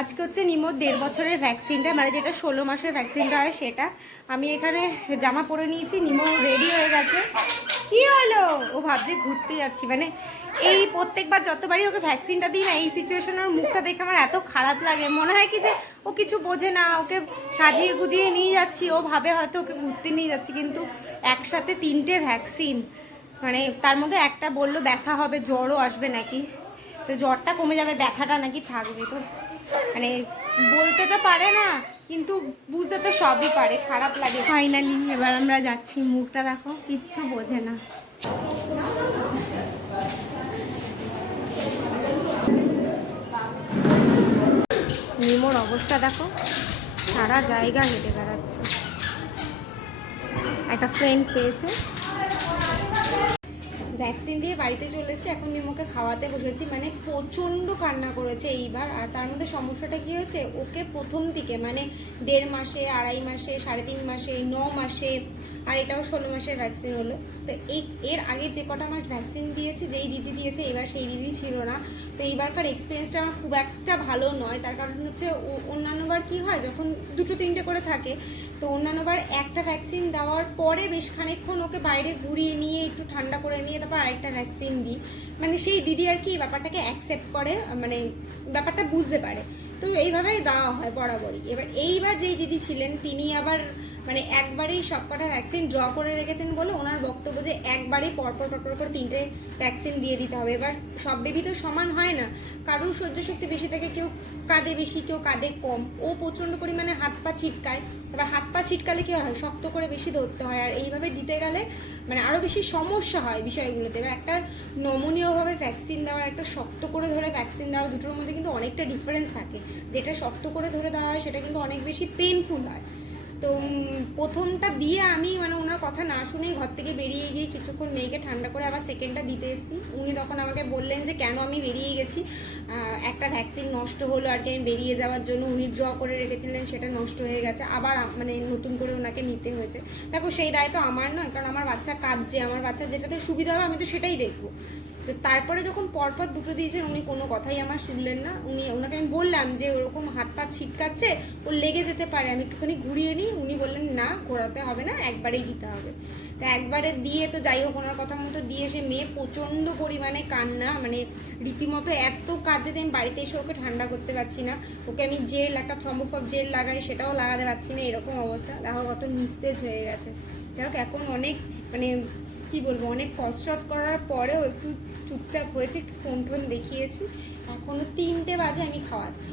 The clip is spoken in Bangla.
আজকে হচ্ছে নিমোর 1.5 বছরের ভ্যাকসিনটা, মানে যেটা 16 মাসের ভ্যাকসিনটা হয় সেটা। আমি এখানে জামা পরে নিয়েছি, নিমো রেডি হয়ে গেছে। কি হলো? ও ভাবছে ঘুরতে যাচ্ছি, মানে এই প্রত্যেকবার যতবারই ওকে ভ্যাকসিনটা দিই না, এই সিচুয়েশনে ওর মুখটা দেখে আমার এত খারাপ লাগে। মনে হয় কি যে ও কিছু বোঝে না, ওকে সাজিয়ে গুজিয়ে নিয়ে যাচ্ছি, ও ভাবে হয়তো ওকে ঘুরতে নিয়ে যাচ্ছি, কিন্তু একসাথে 3টে ভ্যাকসিন, মানে তার মধ্যে একটা বললো ব্যথা হবে, জ্বরও আসবে নাকি, তো জ্বরটা কমে যাবে, ব্যথাটা নাকি থাকবে। তো মানে বলতে তো পারে না, কিন্তু বুঝতে তো সবই পারে। খারাপ লাগে। ফাইনালি এবার আমরা যাচ্ছি। মুখটা দেখো, কিচ্ছু বোঝে না। নিমোর অবস্থা দেখো, সারা জায়গা হেঁটে বেড়াচ্ছে। একটা ফ্রেন্ড পেয়েছে। ভ্যাকসিন দিয়ে বাড়িতে চলে এসেছি, এখন নিমোকে খাওয়াতে বসেছি। মানে প্রচণ্ড কান্না করেছে এইবার। আর তার মধ্যে সমস্যাটা কী হয়েছে, ওকে প্রথম দিকে মানে 1.5 মাসে, 2.5 মাসে, 3.5 মাসে, 9 মাসে, আর এটাও 16 মাসের ভ্যাকসিন হলো। তো এর আগে যে কটা মাস ভ্যাকসিন দিয়েছি, যেই দিদি দিয়েছে, এবার সেই দিদি ছিল না। তো এইবারকার এক্সপিরিয়েন্সটা আমার খুব একটা ভালো নয়। তার কারণ হচ্ছে অন্যান্যবার কি হয়, যখন 2-3টে করে থাকে, তো অন্যান্যবার একটা ভ্যাকসিন দেওয়ার পরে বেশ খানিকক্ষণ ওকে বাইরে ঘুরিয়ে নিয়ে একটু ঠান্ডা করে নিয়ে তারপর আরেকটা ভ্যাকসিন দিই। মানে সেই দিদি আর কি ব্যাপারটাকে অ্যাকসেপ্ট করে, মানে ব্যাপারটা বুঝতে পারে। তো এইভাবেই দেওয়া হয় বরাবরই। এইবার যেই দিদি ছিলেন তিনি আবার মানে একবারেই সব কটা ভ্যাকসিন ড্র করে রেখেছেন বলে ওনার বক্তব্য যে একবারেই পরপর করে 3টে ভ্যাকসিন দিয়ে দিতে হবে। এবার সব বেবি তো সমান হয় না, কারোর সহ্য শক্তি বেশি থাকে, কেউ কাঁদে বেশি, কেউ কাঁদে কম। ও প্রচণ্ড পরিমাণে হাত পা ছিটকায়। এবার হাত পা ছিটকালে কী হয়, শক্ত করে বেশি ধরতে হয়, আর এইভাবে দিতে গেলে মানে আরও বেশি সমস্যা হয় বিষয়গুলোতে। এবার একটা নমনীয়ভাবে ভ্যাকসিন দেওয়ার, একটা শক্ত করে ধরে ভ্যাকসিন দেওয়া, দুটোর মধ্যে কিন্তু অনেকটা ডিফারেন্স থাকে। যেটা শক্ত করে ধরে দেওয়া হয় সেটা কিন্তু অনেক বেশি পেনফুল হয়। তো প্রথমটা দিয়ে আমি মানে ওনার কথা না শুনেই ঘর থেকে বেরিয়ে গিয়ে কিছুক্ষণ মেয়েকে ঠান্ডা করে আবার সেকেন্ডটা দিতে এসেছি। উনি তখন আমাকে বললেন যে কেন আমি বেরিয়ে গেছি, একটা ভ্যাকসিন নষ্ট হলো আর কি, আমি বেরিয়ে যাওয়ার জন্য উনি ড্র করে রেখেছিলেন সেটা নষ্ট হয়ে গেছে, আবার মানে নতুন করে ওনাকে নিতে হয়েছে। দেখো সেই দায়িত্ব আমার নয়, কারণ আমার বাচ্চা কাঁদছে, আমার বাচ্চা যেটাতে সুবিধা হবে আমি তো সেটাই দেখবো। তো তারপরে যখন পরপর 2টো দিয়েছেন, উনি কোনো কথাই আমার শুনলেন না। ওনাকে আমি বললাম যে ওরকম হাত পা ছিটকাচ্ছে, ও লেগে যেতে পারে, আমি একটুখানি ঘুরিয়ে নিই। উনি বললেন না, ঘোরাতে হবে না, একবারেই দিতে হবে। তা একবারে দিয়ে তো যাই হোক, ওনার কথা মতো দিয়ে এসে মেয়ে প্রচণ্ড পরিমাণে কান্না, মানে রীতিমতো এত কাজে আমি বাড়িতে এসে ওকে ঠান্ডা করতে পারছি না। ওকে আমি জেল, একটা থ্রম্বোফব জেল লাগাই, সেটাও লাগাতে পারছি না, এরকম অবস্থা। দেখো কত নিস্তেজ হয়ে গেছে। যাই হোক, এখন অনেক মানে কি বলবো, অনেক কসরত করার পরেও একটু চুপচাপ হয়েছে, একটু ফোন টোন দেখিয়েছি। এখনো 3টে বাজে, আমি খাওয়াচ্ছি।